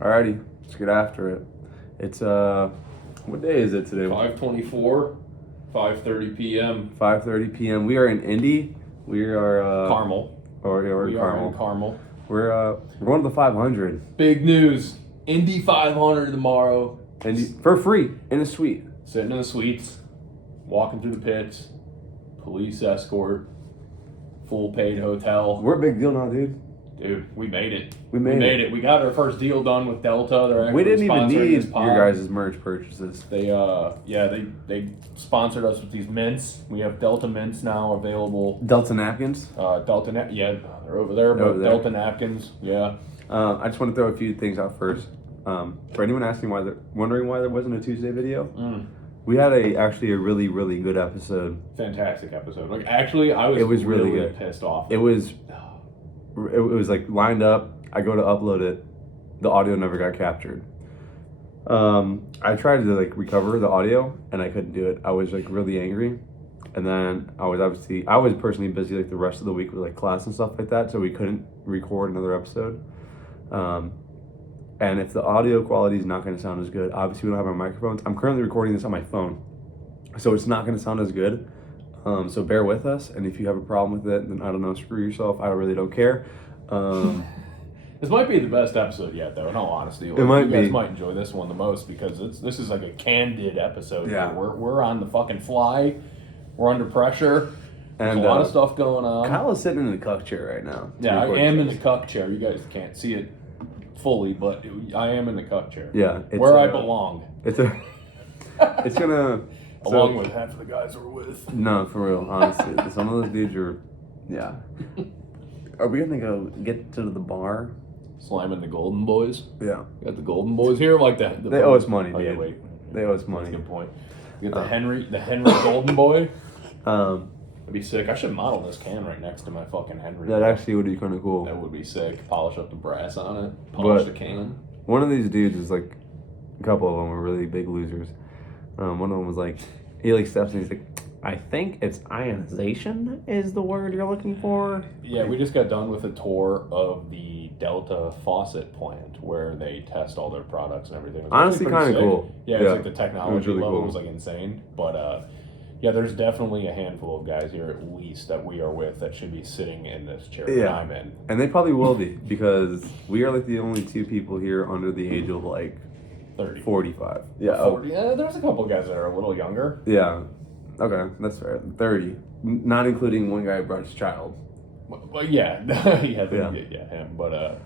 Alrighty, let's get after it. It's what day is it today? 5:24, 5:30 p.m. 5:30 p.m. We are in Indy. We are Carmel. We're We Carmel. are in Carmel. We're going to the 500. Big news. Indy 500 tomorrow. Indy for free in a suite. Sitting in the suites, walking through the pits, police escort, full paid hotel. We're a big deal now, dude. Dude, we made it. We made it. We got our first deal done with Delta. They're actually We didn't even sponsoring need this pod. your guys' merch purchases. They sponsored us with these mints. We have Delta mints now available. Delta napkins. They're over there, but Delta napkins, yeah. I just want to throw a few things out first. For anyone wondering why there wasn't a Tuesday video, we had actually a really, really good episode. Fantastic episode. Like, actually, It was really good. Pissed off. It was like lined up. I go to upload it, the audio never got captured. I tried to like recover the audio and I couldn't do it. I was like really angry, and then I was personally busy like the rest of the week with like class and stuff like that, so we couldn't record another episode. And if the audio quality is not going to sound as good, obviously we don't have our microphones. I'm currently recording this on my phone, so it's not going to sound as good. So bear with us, and if you have a problem with it, then I don't know, screw yourself. I really don't care. This might be the best episode yet, though. In all honesty, It might you guys be. might enjoy this one the most because this is like a candid episode. Yeah. We're on the fucking fly. We're under pressure. There's And a lot of stuff going on. Kyle is sitting in the cuck chair right now. Yeah, I am in the cuck chair. You guys can't see it fully, but I am in the cuck chair. Yeah, it's, where I belong. It's gonna. Along with half of the guys we're with. No, for real, honestly. Some of those dudes are, yeah. Are we gonna go get to the bar? Slamming the Golden Boys. Yeah. Got the Golden Boys here like that. They owe us money, dude. Yeah, wait. They owe us money. That's a good point. You got the Henry Golden Boy. That'd be sick. I should model this can right next to my fucking Henry. That actually would be kind of cool. That would be sick. Polish up the brass on it. Polish the can. One of these dudes is like, a couple of them were really big losers. One of them was like, he like steps in, he's like, I think it's ionization is the word you're looking for. Yeah, we just got done with a tour of the Delta faucet plant where they test all their products and everything. Honestly, kind of cool. Yeah, it's like the technology really level cool. was like insane. But yeah, there's definitely a handful of guys here at least that we are with that should be sitting in this chair that I'm in. And they probably will be because we are like the only two people here under the age of like 30. 45. Yeah. 40. Yeah, there's a couple of guys that are a little younger. Yeah. Okay, that's fair. 30. Not including one guy who brought his child. But yeah, him. But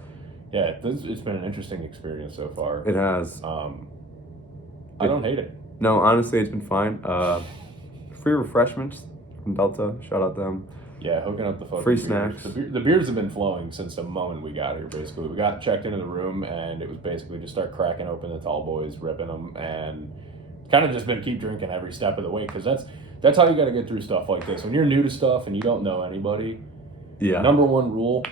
yeah, it's been an interesting experience so far. It has. I don't hate it. No, honestly, it's been fine. Free refreshments from Delta. Shout out them. Yeah, hooking up the fucking Free beers. snacks. The beers have been flowing since the moment we got here, basically. We got checked into the room, and it was basically just start cracking open the tall boys, ripping them, and kind of just been keep drinking every step of the way, because that's how you got to get through stuff like this. When you're new to stuff and you don't know anybody, number one rule,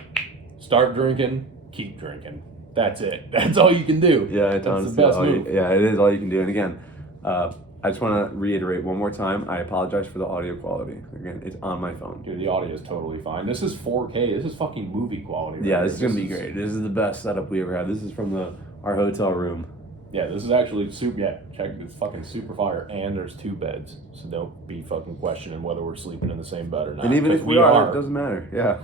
start drinking, keep drinking. That's it. That's all you can do. Yeah, it's That's honestly the best move. it is all you can do. And again, I just want to reiterate one more time, I apologize for the audio quality. Again, it's on my phone. Dude, the audio is totally fine. This is 4K. This is fucking movie quality. Yeah, this is going to be great. This is the best setup we ever had. This is from our hotel room. Yeah, this is actually super. Yeah, check. It's fucking super fire, and there's 2 beds, so don't be fucking questioning whether we're sleeping in the same bed or not. And even if we are, it doesn't matter. Yeah,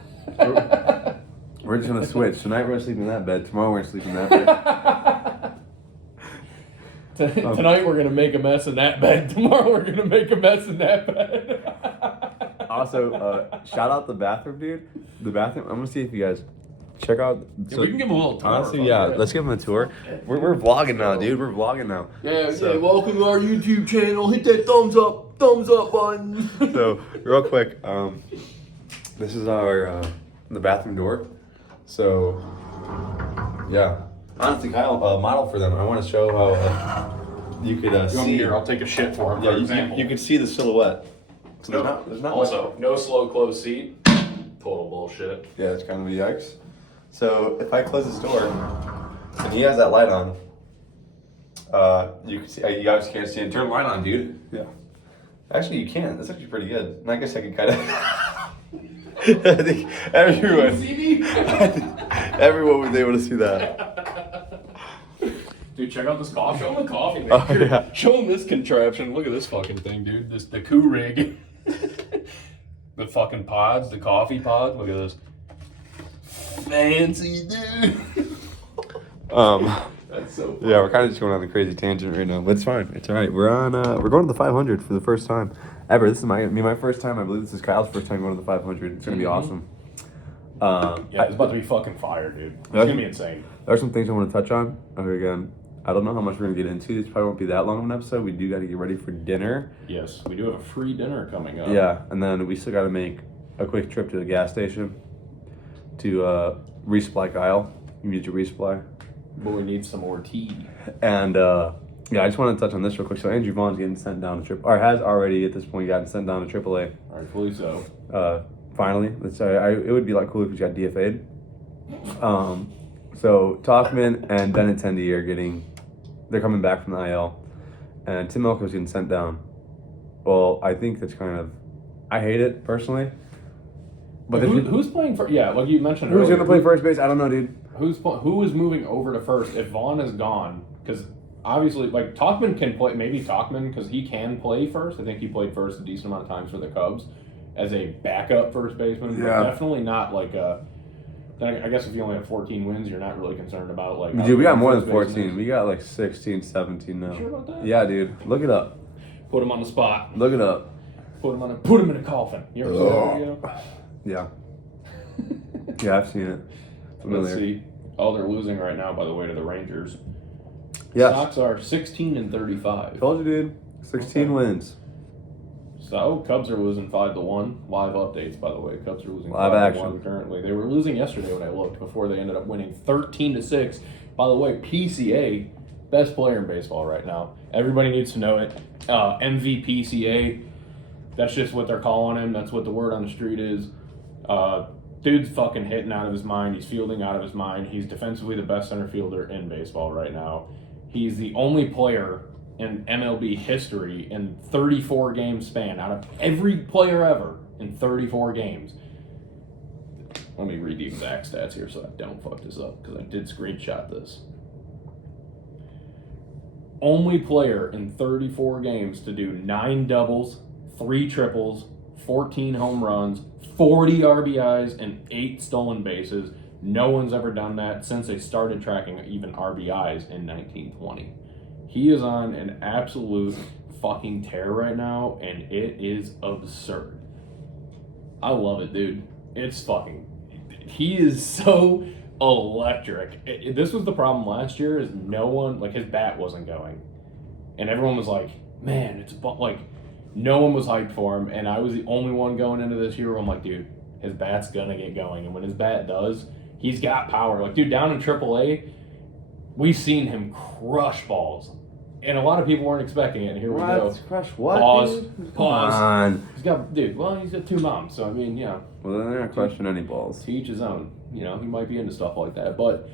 we're just gonna switch. Tonight we're gonna sleep in that bed. Tomorrow we're gonna sleep in that bed. Tonight we're gonna make a mess in that bed. Tomorrow we're gonna make a mess in that bed. Also, shout out the bathroom, dude. The bathroom. I'm gonna see if you guys. Check out. So we can give them a little tour. Honestly, yeah, let's give them a tour. We're vlogging now, dude. We're vlogging now. Yeah, welcome to our YouTube channel. Hit that thumbs up button. So, real quick, this is our the bathroom door. So, yeah. Honestly, Kyle, model for them. I want to show how you could see. Here, I'll take a shit for him. Yeah, you can see the silhouette. So there's not also, no slow close seat. Total bullshit. Yeah, it's kind of a yikes. So if I close this door, and he has that light on, you can see. You guys can't see it. Turn the light on, dude. Yeah. Actually, you can. That's actually pretty good. And I guess I can kind of. I think everyone. See me? Everyone was able to see that. Dude, check out this coffee. Show him the coffee, man. Oh, yeah. Show him this contraption. Look at this fucking thing, dude. The coup rig. The fucking pods, the coffee pods. Look at this. Fancy, dude. That's so funny. Yeah, we're kind of just going on the crazy tangent right now, but it's fine. It's all right. We're on. We're going to the 500 for the first time ever. This is my first time. I believe this is Kyle's first time going to the 500. It's gonna be awesome. Yeah, it's about to be fucking fire, dude. It's gonna be insane. There are some things I want to touch on. Okay, again, I don't know how much we're gonna get into. This probably won't be that long of an episode. We do got to get ready for dinner. Yes, we do have a free dinner coming up. Yeah, and then we still got to make a quick trip to the gas station to resupply Kyle. You need to resupply. But we need some more tea. And yeah, I just want to touch on this real quick. So Andrew Vaughn's getting sent down to or has already at this point gotten sent down to AAA. Rightfully so. Finally, let's say it would be like cool if he got DFA'd. So Toffman and Benintendi they're coming back from the IL, and Tim Elko's getting sent down. Well, I think that's I hate it personally. But who's playing for? Yeah, like you mentioned. Who's earlier, gonna play first base? I don't know, dude. Who is moving over to first if Vaughn is gone? Because obviously, like Tauchman can play. Maybe Tauchman because he can play first. I think he played first a decent amount of times for the Cubs as a backup first baseman. Yeah. But definitely not like a. I guess if you only have 14 wins, you're not really concerned about like. Dude, we got more than 14. We got like 16, 17 now. You sure about that? Yeah, dude. Look it up. Put him on the spot. Look it up. Put him in a coffin. You ever see that video? Yeah. Yeah, I've seen it. Familiar. Let's see. Oh, they're losing right now, by the way, to the Rangers. Yes. Sox are 16 and 35. Told you, dude. 16 wins. So Cubs are losing 5-1. Live updates, by the way. Cubs are losing Live 5-1 action. currently. They were losing yesterday when I looked before they ended up winning 13-6. By the way, PCA, best player in baseball right now. Everybody needs to know it. MVPCA. That's just what they're calling him. That's what the word on the street is. Dude's fucking hitting out of his mind. He's fielding out of his mind. He's defensively the best center fielder in baseball right now. He's the only player in MLB history in 34 game span out of every player ever in 34 games. Let me read the exact stats here so I don't fuck this up because I did screenshot this. Only player in 34 games to do 9 doubles, 3 triples, 14 home runs, 40 RBIs, and 8 stolen bases. No one's ever done that since they started tracking even RBIs in 1920. He is on an absolute fucking tear right now, and it is absurd. I love it, dude. It's fucking... He is so electric. This was the problem last year, is no one... Like, his bat wasn't going. And everyone was like, man, it's... Like, no one was hyped for him, and I was the only one going into this year where I'm like, dude, his bat's gonna get going. And when his bat does, he's got power. Like, dude, down in AAA, we've seen him crush balls. And a lot of people weren't expecting it, and here we go. Crush what? Pause. Dude? Pause. Come on. He's got, dude, well, he's got 2 moms, so I mean, yeah. Well, then they're not crushing any balls. To each his own. You know, he might be into stuff like that. But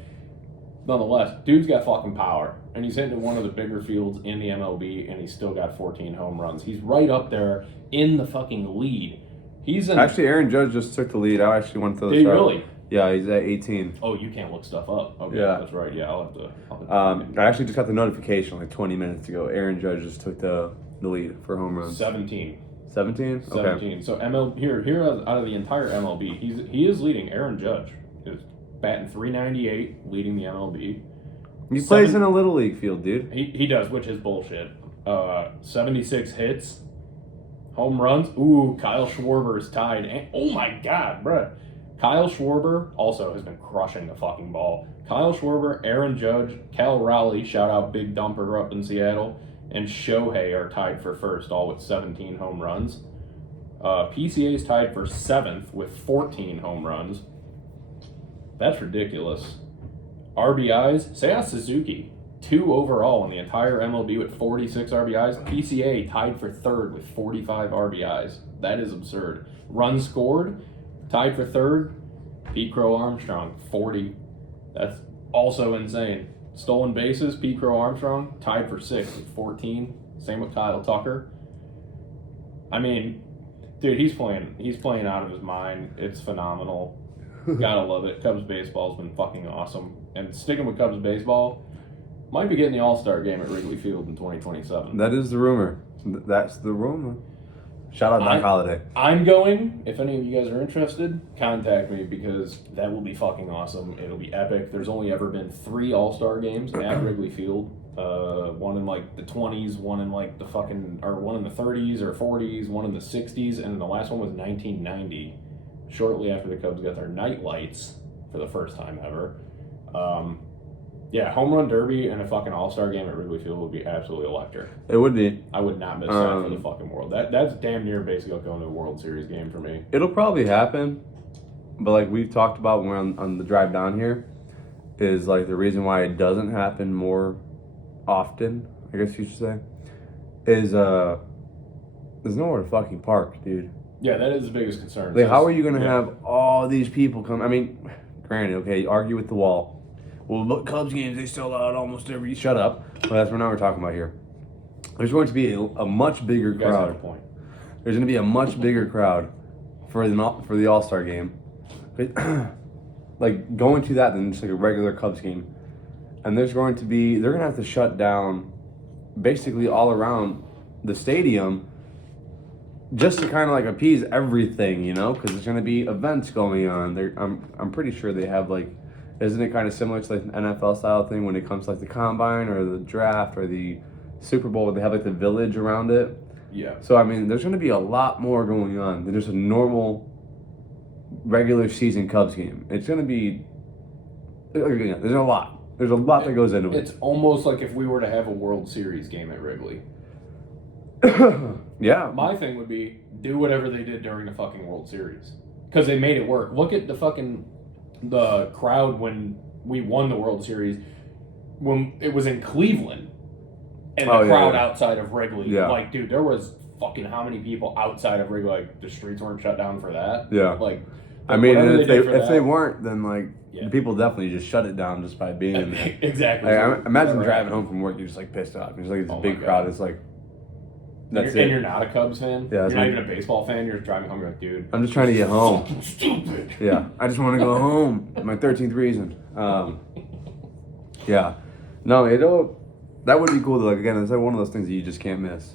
nonetheless, dude's got fucking power. And he's hitting one of the bigger fields in the MLB, and he's still got 14 home runs. He's right up there in the fucking lead. He's in... Actually, Aaron Judge just took the lead. I actually went to the Did he show. really? Yeah, he's at 18. Oh, you can't look stuff up. Okay, Yeah. that's right. Yeah, I'll have to I actually just got the notification like 20 minutes ago. Aaron Judge just took the lead for home runs. 17. 17? 17. Okay. So here out of the entire MLB, he is leading. Aaron Judge is batting .398, leading the MLB. He plays in a little league field, dude. He does, which is bullshit. 76 hits, home runs. Ooh, Kyle Schwarber is tied. And, oh my god, bruh. Kyle Schwarber also has been crushing the fucking ball. Kyle Schwarber, Aaron Judge, Cal Raleigh, shout out Big Dumper up in Seattle, and Shohei are tied for first, all with 17 home runs. PCA is tied for 7th with 14 home runs. That's ridiculous. RBIs, Seiya Suzuki, 2 overall in the entire MLB with 46 RBIs. PCA tied for 3rd with 45 RBIs. That is absurd. Runs scored, tied for 3rd, Pete Crow Armstrong, 40. That's also insane. Stolen bases, Pete Crow Armstrong, tied for 6th with 14. Same with Kyle Tucker. I mean, dude, he's playing out of his mind. It's phenomenal. Gotta love it. Cubs baseball's been fucking awesome. And sticking with Cubs baseball, might be getting the All-Star game at Wrigley Field in 2027. That is the rumor. That's the rumor. Shout out Doc Holiday. I'm going. If any of you guys are interested, contact me because that will be fucking awesome. It'll be epic. There's only ever been 3 All-Star games at Wrigley Field. One in like the 20s, one in like one in the 30s or 40s, one in the 60s, and the last one was 1990, shortly after the Cubs got their night lights for the first time ever. Yeah, home run derby and a fucking All-Star game at Wrigley Field would be absolutely electric. It would be. I would not miss that for the fucking world. That's damn near basically going to a World Series game for me. It'll probably happen, but like we've talked about when we're on the drive down here, is like the reason why it doesn't happen more often, I guess you should say, is there's nowhere to fucking park, dude. Yeah, that is the biggest concern. Like, how are you going to have all these people come? I mean, granted, okay, argue with the wall. Well, but Cubs games, they sell out almost every... Shut up. Well, that's what now we're talking about here. There's going to be a much bigger crowd. You guys have a point. There's going to be a much bigger crowd for the All-Star game. Like, going to that than just like a regular Cubs game. And they're going to have to shut down basically all around the stadium just to kind of like appease everything, you know? Because there's going to be events going on. I'm pretty sure they have like... Isn't it kind of similar to like an NFL style thing when it comes to like the combine or the draft or the Super Bowl where they have like the village around it? Yeah. So, I mean, there's going to be a lot more going on than just a normal regular season Cubs game. It's going to be... There's a lot. There's a lot that goes into it. It's almost like if we were to have a World Series game at Wrigley. Yeah. My thing would be do whatever they did during the fucking World Series. Because they made it work. Look at the crowd when we won the World Series, when it was in Cleveland, and the crowd outside of Wrigley. Yeah. Like, dude, there was fucking how many people outside of Wrigley? Like, the streets weren't shut down for that. Yeah. Like, I mean, if they weren't, then like Yeah. people definitely just shut it down just by being in there. Exactly. Like, imagine driving home from work, you're just like pissed off. It's like this big crowd. It's like that's it. And you're not a Cubs fan. Yeah, you're not even a baseball fan. You're just driving home. You're like, dude, I'm just trying to get home. fucking stupid. Yeah, I just want to go home. My 13th reason. Yeah, no, that would be cool. Though. Like again, it's like one of those things that you just can't miss.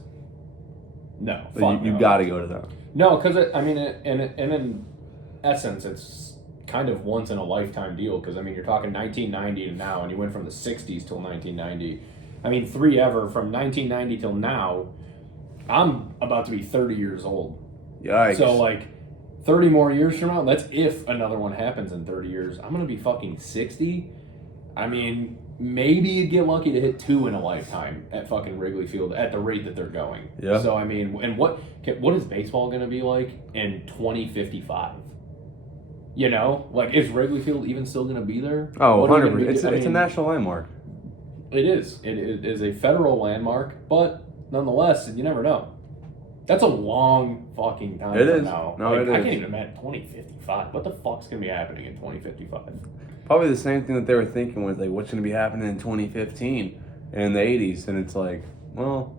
No, You got to go to that. No, because I mean, in essence, it's kind of once in a lifetime deal. Because I mean, you're talking 1990 to now, and you went from the 60s till 1990. I mean, from 1990 till now. I'm about to be 30 years old. Yikes. So, like, 30 more years from now, that's if another one happens in 30 years. I'm going to be fucking 60. I mean, maybe you'd get lucky to hit 2 in a lifetime at fucking Wrigley Field at the rate that they're going. Yeah. So, I mean, and what is baseball going to be like in 2055? You know? Like, is Wrigley Field even still going to be there? Oh, 100%. It's a national landmark. It is. It is a federal landmark, but... Nonetheless, you never know. That's a long fucking time from now. No, like, it is. I can't even imagine 2055. What the fuck's going to be happening in 2055? Probably the same thing that they were thinking was like, what's going to be happening in 2015 and in the 80s? And it's like, well,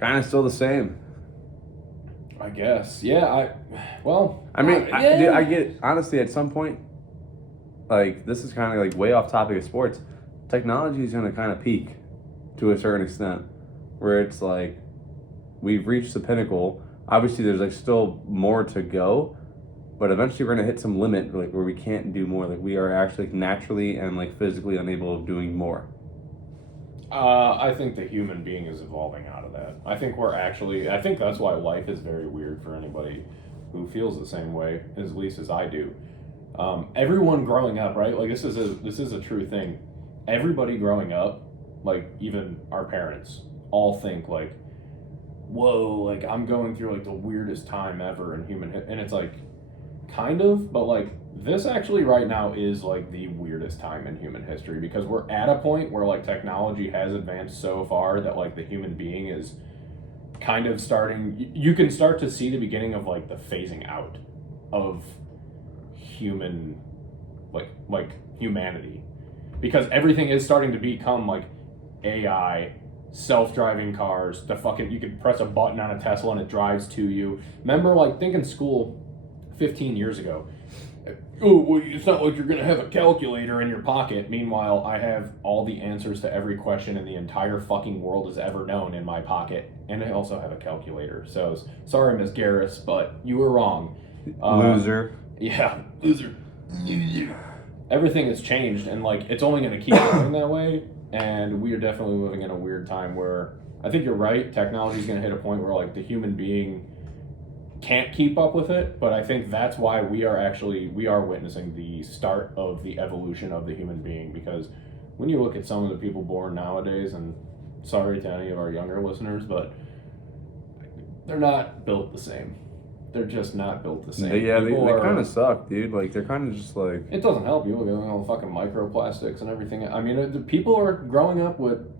kind of still the same. I guess. Yeah, I get it. Honestly, at some point, like, this is kind of like way off topic of sports. Technology is going to kind of peak to a certain extent. Where it's like we've reached the pinnacle. Obviously, there's like still more to go, but eventually we're gonna hit some limit like where we can't do more. Like we are actually naturally and like physically unable of doing more. I think the human being is evolving out of that. I think that's why life is very weird for anybody who feels the same way, at least as I do. Everyone growing up, right? Like this is a true thing. Everybody growing up, like even our parents, all think like, whoa, like I'm going through like the weirdest time ever in and it's like, kind of, but like this actually right now is like the weirdest time in human history because we're at a point where like technology has advanced so far that like the human being is kind of starting, you can start to see the beginning of like the phasing out of human, like humanity, because everything is starting to become like AI, self-driving cars, you could press a button on a Tesla and it drives to you. Remember, like, think in school 15 years ago, oh, well, it's not like you're going to have a calculator in your pocket. Meanwhile, I have all the answers to every question in the entire fucking world has ever known in my pocket. And I also have a calculator. So, sorry, Miss Garris, but you were wrong. Loser. Yeah, loser. Everything has changed, and, like, it's only going to keep going that way. And we are definitely living in a weird time where I think you're right. Technology is going to hit a point where, like, the human being can't keep up with it, but I think that's why we are witnessing the start of the evolution of the human being, because when you look at some of the people born nowadays, and sorry to any of our younger listeners, but they're not built the same. They're just not built the same. They kind of suck, dude. Like, they're kind of just like... It doesn't help you look at all the fucking microplastics and everything. I mean, the people are growing up with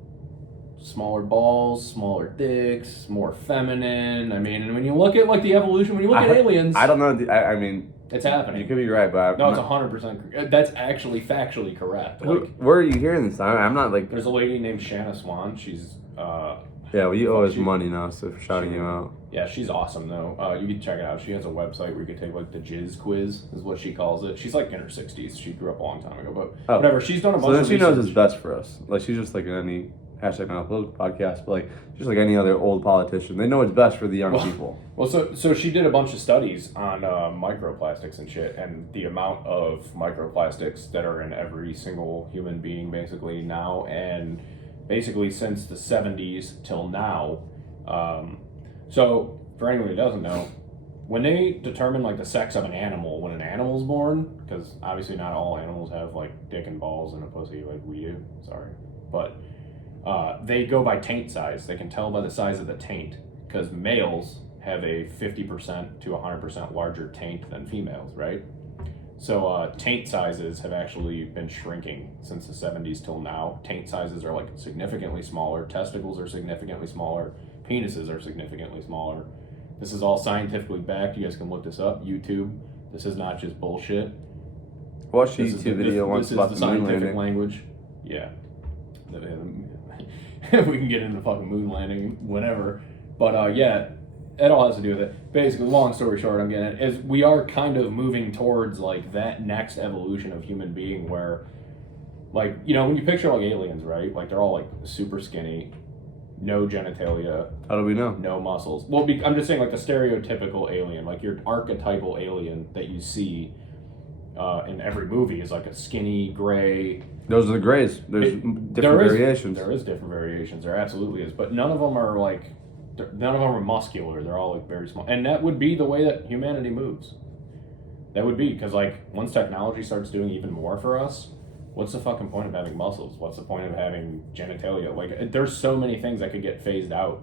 smaller balls, smaller dicks, more feminine. I mean, and when you look at, like, the evolution, when you look at aliens... I don't know. I mean... It's happening. You could be right, but... No, it's 100%... That's actually factually correct. Like, where are you hearing this? I'm not, like... There's a lady named Shanna Swan. She's... yeah, well, you owe us money now, so for shouting you out. Yeah, she's awesome, though. You can check it out. She has a website where you can take, like, the jizz quiz, is what she calls it. She's, like, in her 60s. She grew up a long time ago, but whatever. She's done a bunch of So then she knows what's best for us. Like, she's just like any... Hashtag not a political podcast, but like just like any other old politician, they know what's best for the young people. Well, so she did a bunch of studies on microplastics and shit, and the amount of microplastics that are in every single human being basically now, and basically since the 70s till now. So for anyone who doesn't know, when they determine like the sex of an animal when an animal's born, because obviously not all animals have like dick and balls and a pussy like we do. Sorry, but. They go by taint size. They can tell by the size of the taint, because males have a 50% to 100% larger taint than females, right? So taint sizes have actually been shrinking since the 70s till now. Taint sizes are like significantly smaller. Testicles are significantly smaller. Penises are significantly smaller. This is all scientifically backed. You guys can look this up. YouTube. This is not just bullshit. Watch the YouTube video once about the scientific language. Yeah. We can get into fucking moon landing whenever, but yeah, it all has to do with it. Basically, long story short, I'm getting is we are kind of moving towards like that next evolution of human being where, like, you know, when you picture like aliens, right? Like they're all like super skinny, no genitalia. How do we know? No muscles. Well, I'm just saying like the stereotypical alien, like your archetypal alien that you see in every movie is like a skinny gray. Those are the grays. There's different variations. There is different variations. There absolutely is, but none of them are like, none of them are muscular. They're all like very small, and that would be the way that humanity moves. That would be because like once technology starts doing even more for us, what's the fucking point of having muscles? What's the point of having genitalia? Like there's so many things that could get phased out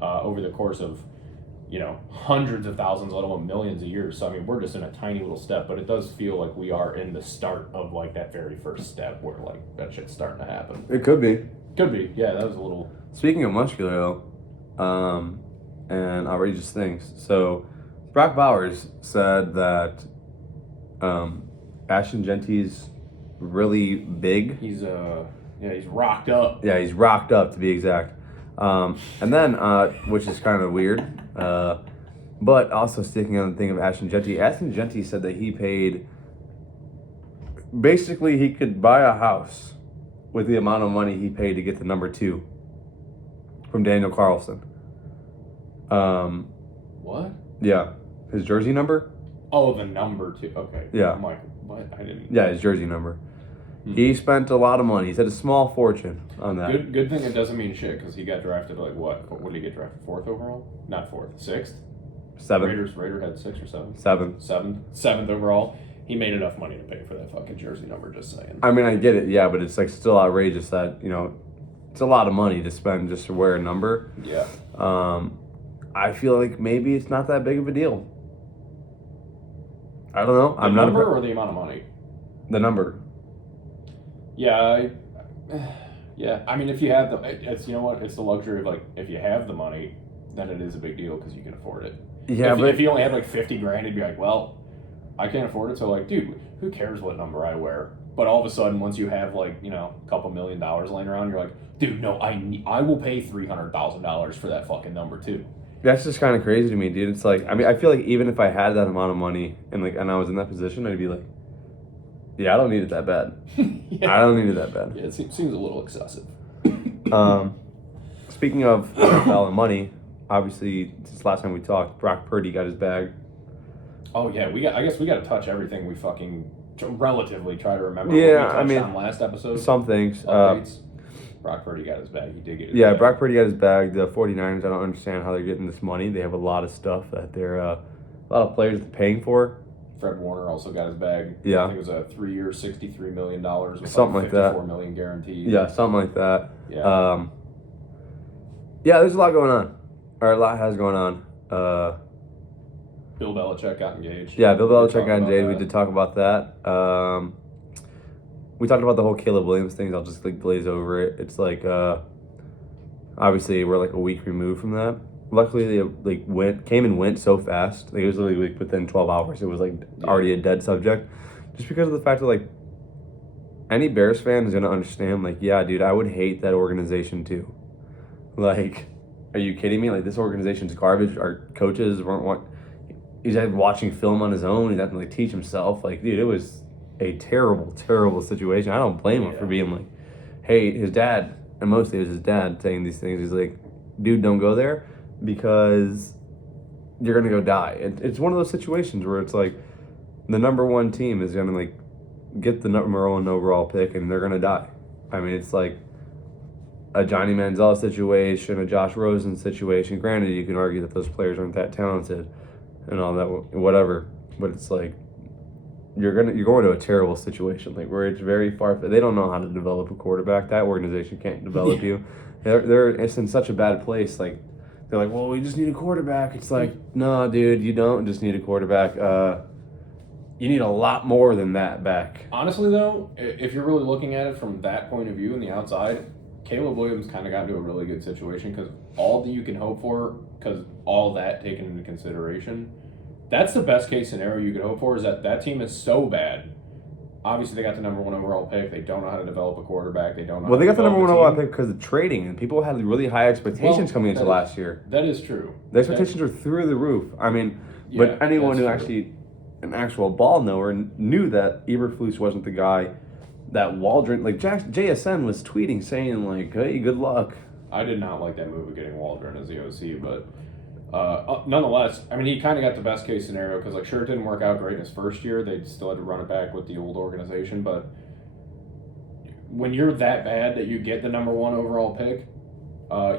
over the course of, you know, hundreds of thousands, let alone millions of years. So, I mean, we're just in a tiny little step, but it does feel like we are in the start of, like, that very first step where, like, that shit's starting to happen. It could be. Could be. Yeah, that was a little... Speaking of muscular, though, and outrageous things. So, Brock Bowers said that Ashton Genty's really big. He's rocked up. Yeah, he's rocked up, to be exact. And then, which is kind of weird, but also sticking on the thing of Ashton Genty said that he paid, basically he could buy a house with the amount of money he paid to get the number 2 from Daniel Carlson. What? Yeah, his jersey number? Oh, the number 2, okay. Yeah. I'm like, what? I didn't... Yeah, his jersey number. He spent a lot of money. He said a small fortune on that. Good thing it doesn't mean shit, because he got drafted like what? What did he get drafted? 4th overall? Not 4th. 6th? 7th. Raider had 6 or 7? 7th. 7th overall. He made enough money to pay for that fucking jersey number, just saying. I mean, I get it, yeah, but it's like still outrageous that, you know, it's a lot of money to spend just to wear a number. Yeah. I feel like maybe it's not that big of a deal. I don't know. The number or the amount of money? The number. Yeah, yeah. I mean, if you have it's, you know what? It's the luxury of like, if you have the money, then it is a big deal because you can afford it. Yeah, if you only had like 50 grand, you'd be like, well, I can't afford it. So like, dude, who cares what number I wear? But all of a sudden, once you have like, you know, a couple $1 million laying around, you're like, dude, no, I will pay $300,000 for that fucking number too. That's just kind of crazy to me, dude. It's like, I mean, I feel like even if I had that amount of money and I was in that position, I'd be like, yeah, I don't need it that bad. Yeah. I don't need it that bad. Yeah, it seems a little excessive. Speaking of NFL and money, obviously, since last time we talked, Brock Purdy got his bag. Oh yeah, I guess we got to touch everything we fucking relatively try to remember. Yeah, what we touched on last episode. Some things. Updates. Brock Purdy got his bag. He did get his Yeah, bag. Brock Purdy got his bag. The 49ers, I don't understand how they're getting this money. They have a lot of stuff that they're, a lot of players they're paying for. Fred Warner also got his bag. Yeah. I think it was a 3-year, $63 million with Something like that. $54 million guaranteed. Yeah, something like that. Yeah. Yeah, there's a lot going on. Or a lot has going on. Bill Belichick got engaged. Yeah, Bill We Belichick talked got about engaged. We that. did talk about that. We talked about the whole Caleb Williams thing. I'll just glaze over it. It's like, obviously we're like a week removed from that. Luckily, they came and went so fast. It was literally within 12 hours. It was already a dead subject, just because of the fact that any Bears fan is gonna understand. Yeah, dude, I would hate that organization too. Are you kidding me? This organization's garbage. Our coaches weren't. He's watching film on his own. He's having to teach himself. Dude, it was a terrible, terrible situation. I don't blame him for being hey, his dad, and mostly it was his dad saying these things. He's like, dude, don't go there because you're gonna go die. It's one of those situations where it's the number one team is gonna get the number one overall pick and they're gonna die. I mean, it's a Johnny Manziel situation, a Josh Rosen situation. Granted, you can argue that those players aren't that talented and all that, whatever. But it's you're going to a terrible situation, where it's very far. They don't know how to develop a quarterback. That organization can't develop you. It's in such a bad place. They're well, we just need a quarterback. It's no, dude, you don't just need a quarterback. You need a lot more than that back. Honestly, though, if you're really looking at it from that point of view on the outside, Caleb Williams kind of got into a really good situation because all that you can hope for, because all that taken into consideration, that's the best case scenario you could hope for, is that team is so bad. Obviously, they got the number one overall pick. They don't know how to develop a quarterback. They don't know. Well, they got the number one overall team. pick because of trading, and people had really high expectations coming into last year. That is true. The expectations were through the roof. I mean, but anyone who actually, an actual ball knower, knew that Eberflus wasn't the guy that Waldron, JSN was tweeting saying hey, good luck. I did not like that move of getting Waldron as the OC, but nonetheless, I mean, he kind of got the best case scenario because, sure, it didn't work out great in his first year. They still had to run it back with the old organization, but when you're that bad that you get the number one overall pick,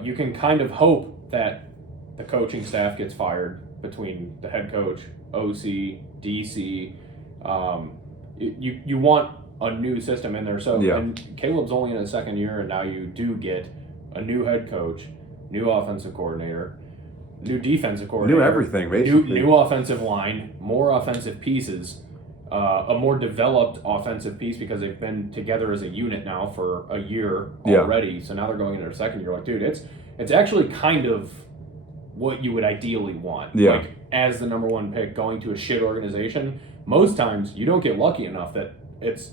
you can kind of hope that the coaching staff gets fired between the head coach, OC, DC. You want a new system in there. So, and Caleb's only in his second year, and now you do get a new head coach, new offensive coordinator, new defensive coordinator, New everything, basically. New offensive line, more offensive pieces, a more developed offensive piece because they've been together as a unit now for a year already. So now they're going into their second year. Dude, it's actually kind of what you would ideally want. Yeah. As the number one pick going to a shit organization, most times you don't get lucky enough that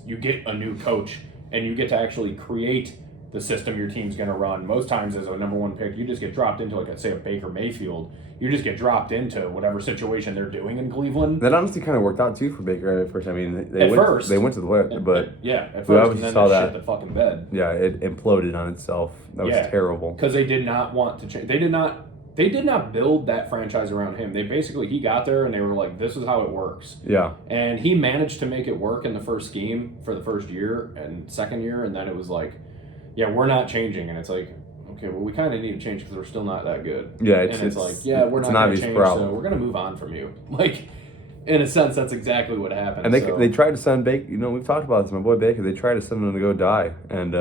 you get a new coach and you get to actually create the system your team's going to run. Most times as a number one pick, you just get dropped into, say, a Baker Mayfield. You just get dropped into whatever situation they're doing in Cleveland. That honestly kind of worked out, too, for Baker at first. I mean, they went to the play, but at we first, and obviously then saw they that. shit the fucking bed. Yeah, it imploded on itself. That was terrible. Because they did not want to change. They did not build that franchise around him. He got there and they were like, this is how it works. Yeah. And he managed to make it work in the first scheme for the first year and second year, and then it was we're not changing. And it's okay, well, we kind of need to change because we're still not that good. Yeah, we're not going to change, problem. so we're going to move on from you. In a sense, that's exactly what happened. And they tried to send Baker, we've talked about this, my boy Baker, they tried to send him to go die, and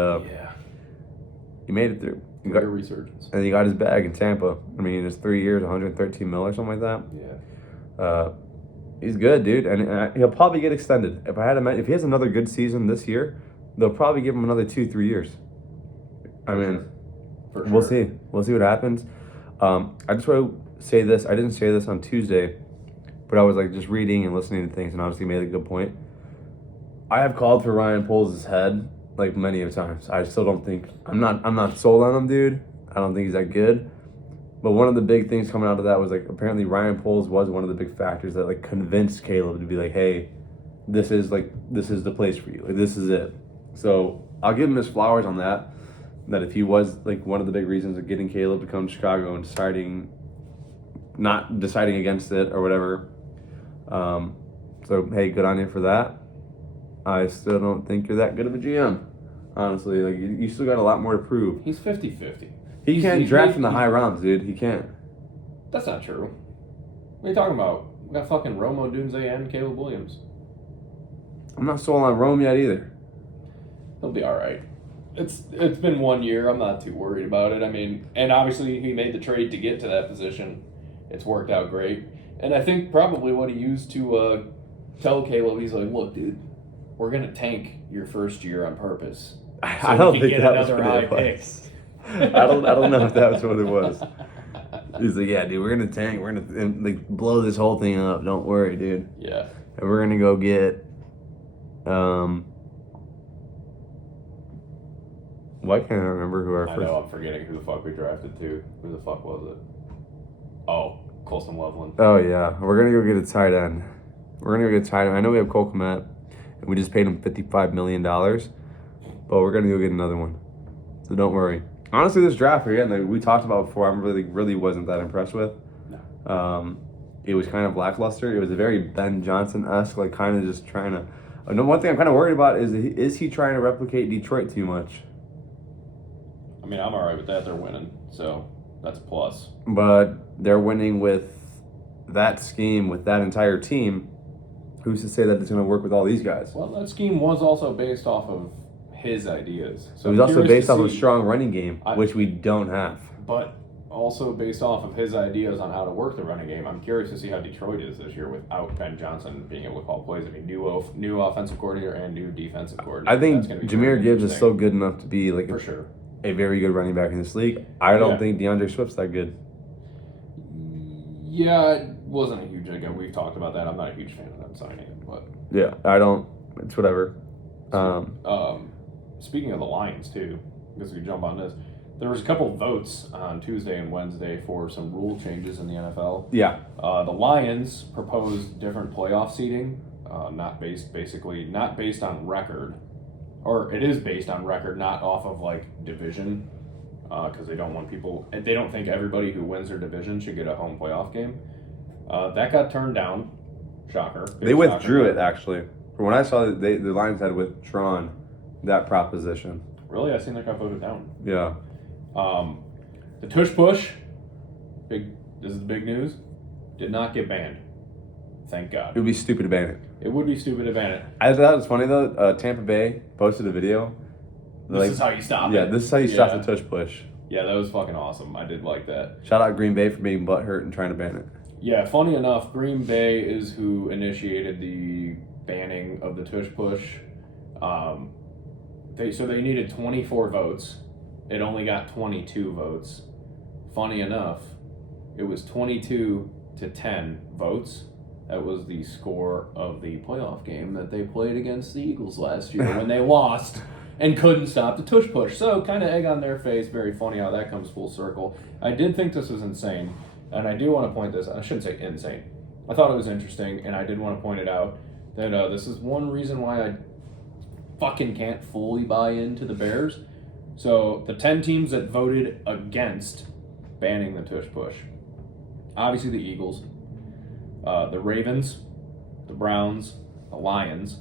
he made it through. Career resurgence. And he got his bag in Tampa. I mean, it's 3 years, $113 million or something like that. Yeah. He's good, dude, and he'll probably get extended. If he has another good season this year, they'll probably give him another 2-3 years. I mean, For sure. We'll see. We'll see what happens. I just want to say this. I didn't say this on Tuesday, but I was just reading and listening to things, and honestly made a good point. I have called for Ryan Poles' head many of times. I still don't think I'm not sold on him, dude. I don't think he's that good. But one of the big things coming out of that was like apparently Ryan Poles was one of the big factors that like convinced Caleb to be like, hey, this is the place for you. Like this is it. So I'll give him his flowers on that. That if he was like one of the big reasons of getting Caleb to come to Chicago and not deciding against it or whatever. So hey, good on you for that. I still don't think you're that good of a GM. Honestly, like you still got a lot more to prove. He's 50-50. He can't draft in the high rounds, dude. He can't. That's not true. What are you talking about? We got fucking Romo Dunze and Caleb Williams. I'm not sold on Rome yet either. He'll be all right. It's been 1 year. I'm not too worried about it. I mean, and obviously he made the trade to get to that position. It's worked out great. And I think probably what he used to tell Caleb, he's like, look, dude, we're going to tank your first year on purpose. So I don't think that was what it was. I don't know if that was what it was. He's like, yeah, dude, we're gonna tank. We're gonna like blow this whole thing up. Don't worry, dude. Yeah. And we're gonna go get why can't I remember who our I first? know, I'm forgetting who the fuck we drafted to. Who the fuck was it? Oh, Colson Loveland. Oh yeah, we're gonna go get a tight end. We're gonna go get a tight end. I know we have Cole Kmet, and we just paid him $55 million, but we're gonna go get another one. So don't worry. Honestly, this draft again, like we talked about before, I really wasn't that impressed with. No. It was kind of lackluster. It was a very Ben Johnson-esque, like kind of just trying to. One thing I'm kind of worried about is he trying to replicate Detroit too much? I mean, I'm all right with that. They're winning, so that's a plus. But they're winning with that scheme, with that entire team. Who's to say that it's going to work with all these guys? Well, that scheme was also based off of his ideas. So it was also based off of a strong running game, which we don't have. But also based off of his ideas on how to work the running game. I'm curious to see how Detroit is this year without Ben Johnson being able to call plays. I mean, new offensive coordinator and new defensive coordinator. I think Jahmyr Gibbs is still good enough to be like for sure a very good running back in this league. I don't think DeAndre Swift's that good. Yeah, it wasn't a huge. Again, we've talked about that. I'm not a huge fan of them signing him, but yeah, I don't. It's whatever. Speaking of the Lions too, I guess we could jump on this. There was a couple votes on Tuesday and Wednesday for some rule changes in the NFL. Yeah. The Lions proposed different playoff seating, not based on record, or it is based on record, not off of like division, because they don't think everybody who wins their division should get a home playoff game. That got turned down. Shocker. They withdrew it actually. From when I saw that the Lions had withdrawn that proposition. Really? I seen that got voted down. Yeah. The tush push, this is the big news, did not get banned. Thank God. It would be stupid to ban it. It would be stupid to ban it. I thought it was funny though. Tampa Bay posted a video. This is how you stop it. Yeah, this is how you stop the tush push. Yeah, that was fucking awesome. I did like that. Shout out Green Bay for being butthurt and trying to ban it. Yeah, funny enough, Green Bay is who initiated the banning of the tush push. They needed 24 votes. It only got 22 votes. Funny enough, it was 22-10 votes. That was the score of the playoff game that they played against the Eagles last year when they lost and couldn't stop the tush push. So kind of egg on their face. Very funny how that comes full circle. I did think this was insane, and I do want to point this. I shouldn't say insane. I thought it was interesting, and I did want to point it out that this is one reason why I fucking can't fully buy into the Bears. So the 10 teams that voted against banning the tush push, obviously the Eagles, the Ravens, the Browns, the Lions,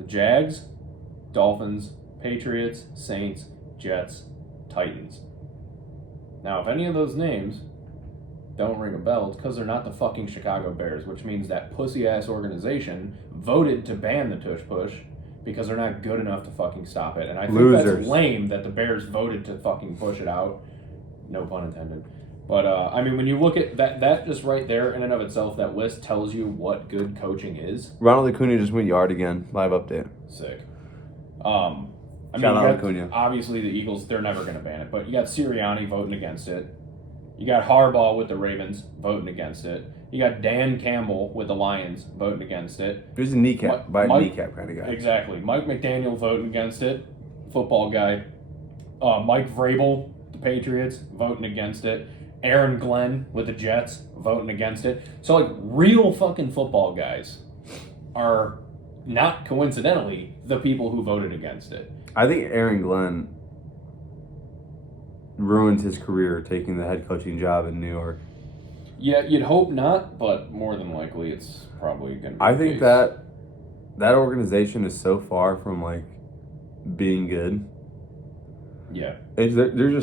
the Jags, Dolphins, Patriots, Saints, Jets, Titans. Now, if any of those names don't ring a bell, it's because they're not the fucking Chicago Bears, which means that pussy-ass organization voted to ban the tush push because they're not good enough to fucking stop it. And I think that's lame that the Bears voted to fucking push it out. No pun intended. But, I mean, when you look at that just right there in and of itself, that list tells you what good coaching is. Ronald Acuna just went yard again. Live update. Sick. Obviously the Eagles, they're never going to ban it, but you got Sirianni voting against it. You got Harbaugh with the Ravens voting against it. You got Dan Campbell with the Lions voting against it. He was a kneecap kind of guy. Exactly. Mike McDaniel voting against it. Football guy. Mike Vrabel, the Patriots, voting against it. Aaron Glenn with the Jets voting against it. So, like, real fucking football guys are not coincidentally the people who voted against it. I think Aaron Glenn ruined his career taking the head coaching job in New York. Yeah, you'd hope not, but more than likely it's probably going to be I the think case. that organization is so far from, like, being good. Yeah. There's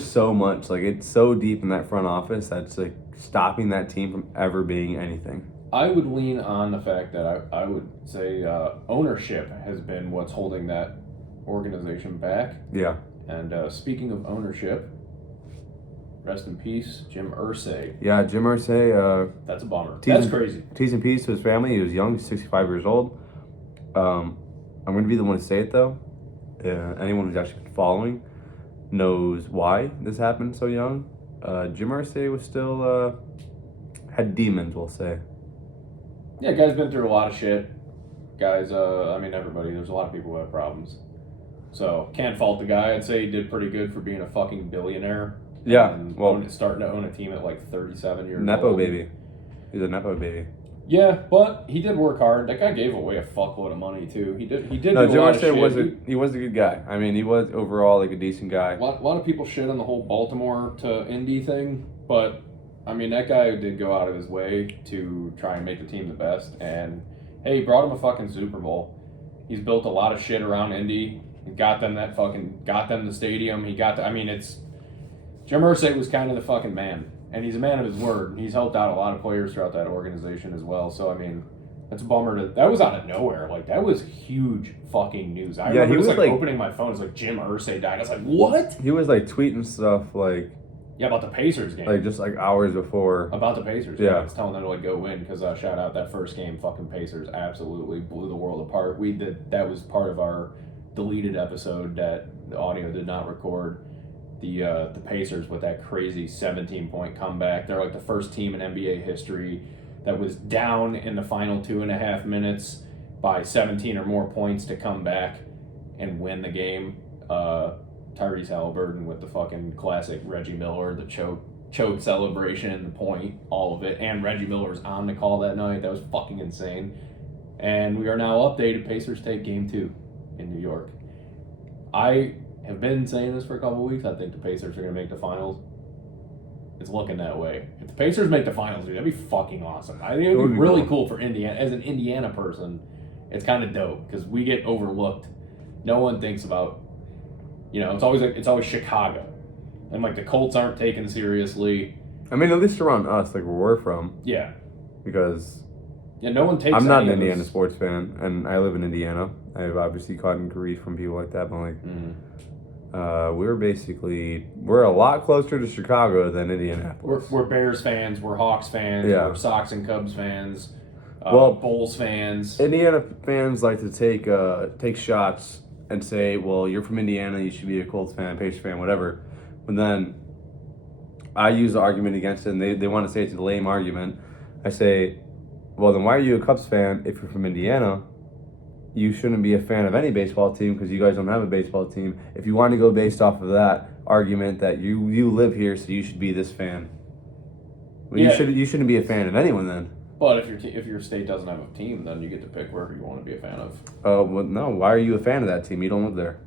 just so much. Like, it's so deep in that front office that's, like, stopping that team from ever being anything. I would lean on the fact that I would say ownership has been what's holding that organization back. Yeah. And speaking of ownership, rest in peace, Jim Irsay. Yeah, Jim Irsay. That's a bummer. That's crazy. T's and P's to his family. He was young. He's 65 years old. I'm going to be the one to say it, though. Anyone who's actually been following knows why this happened so young. Jim Irsay was still had demons, we'll say. Yeah, guy's been through a lot of shit. Guys, I mean, everybody. There's a lot of people who have problems. So, can't fault the guy. I'd say he did pretty good for being a fucking billionaire. Yeah, And well, starting to own a team at like 37 years old. Nepo baby. He's a Nepo baby. Yeah, but he did work hard. That guy gave away a fuckload of money too. He did. No, do Jim a lot of Irsay shit. he was a good guy. I mean, he was overall like a decent guy. A lot of people shit on the whole Baltimore to Indy thing, but I mean that guy did go out of his way to try and make the team the best. And hey, he brought him a fucking Super Bowl. He's built a lot of shit around Indy. He got them the stadium. It's Jim Irsay was kind of the fucking man, and he's a man of his word. He's helped out a lot of players throughout that organization as well. So I mean, that's a bummer. That was out of nowhere. Like that was huge fucking news. I remember he was like like opening my phone. It's like Jim Irsay died. I was like, what? He was like tweeting stuff like Yeah, about the Pacers game. like just like hours before. About the Pacers. Yeah. I was telling them to like go win because shout out that first game. Fucking Pacers absolutely blew the world apart. That was part of our deleted episode that the audio did not record. The Pacers with that crazy 17-point comeback. They're like the first team in NBA history that was down in the final 2.5 minutes by 17 or more points to come back and win the game. Tyrese Halliburton with the fucking classic Reggie Miller, the choke celebration, the point, all of it. And Reggie Miller was on the call that night. That was fucking insane. And we are now updated. Pacers take game 2 in New York. I have been saying this for a couple of weeks. I think the Pacers are going to make the finals. It's looking that way. If the Pacers make the finals, dude, that'd be fucking awesome. I think it would be really cool for Indiana. As an Indiana person, it's kind of dope because we get overlooked. No one thinks about, it's always Chicago. And like the Colts aren't taken seriously. I mean, at least around us, like where we're from. Yeah. Because no one takes I'm not any an of Indiana those. sports fan, and I live in Indiana. I've obviously gotten grief from people like that, but like, we're a lot closer to Chicago than Indianapolis. We're Bears fans, we're Hawks fans, Yeah. we're Sox and Cubs fans, Well, Bulls fans. Indiana fans like to take shots and say, well, you're from Indiana, you should be a Colts fan, Pacers fan, whatever. But then I use the argument against it, and they want to say it's a lame argument. I say, well, then why are you a Cubs fan if you're from Indiana? You shouldn't be a fan of any baseball team because you guys don't have a baseball team. If you want to go based off of that argument that you live here, so you should be this fan. Well, Yeah. you shouldn't be a fan of anyone then. But if your state doesn't have a team, then you get to pick wherever you want to be a fan of. Well, no. Why are you a fan of that team? You don't live there.